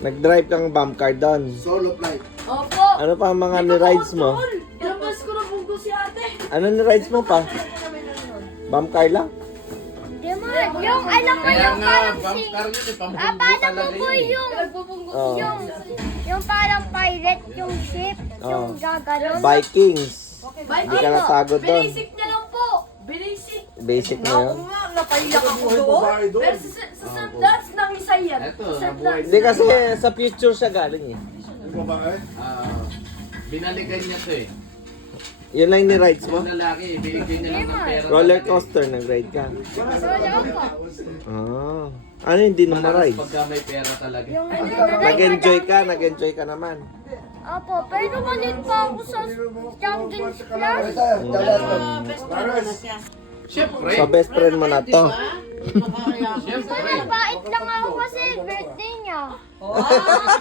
Nag-drive kang bump car doon. Solo flight. Opo. Ano pa ang mga ni-rides mo? Ilang beses ko na bunggo si ate. Ano ni-rides mo pa? Bump car lang? Di mo, yung alam mo yung parang si... Ah, paano mo po yung... Nagbubunggo. Oh. Yung parang pirate, yung ship, Oh. yung gaganon. Vikings. Bye, Hindi ka natagod doon. Basic niya lang po. Basic. Basic na yun. Nga, napaiyak ako Buhay doon. babae doon. Pero sa sandals ng isa yan. Eto, Sa nabuhay. Hindi kasi sa future siya galing eh. Yung babae. Binalikan niya to eh. Yun lang yung ni-rides mo? Yung lalaki, binigyan niya lang ng pera. Roller coaster, nag-ride ka. Ah. Ano hindi na Malakas ma-rides? pagka may pera talaga. Yung Nag-enjoy ka naman. Opo, pero malit pa ako sa Jungle Class. Siyempre. So best friend mo na to. Siyempre. Mabait lang ako kasi birthday niya.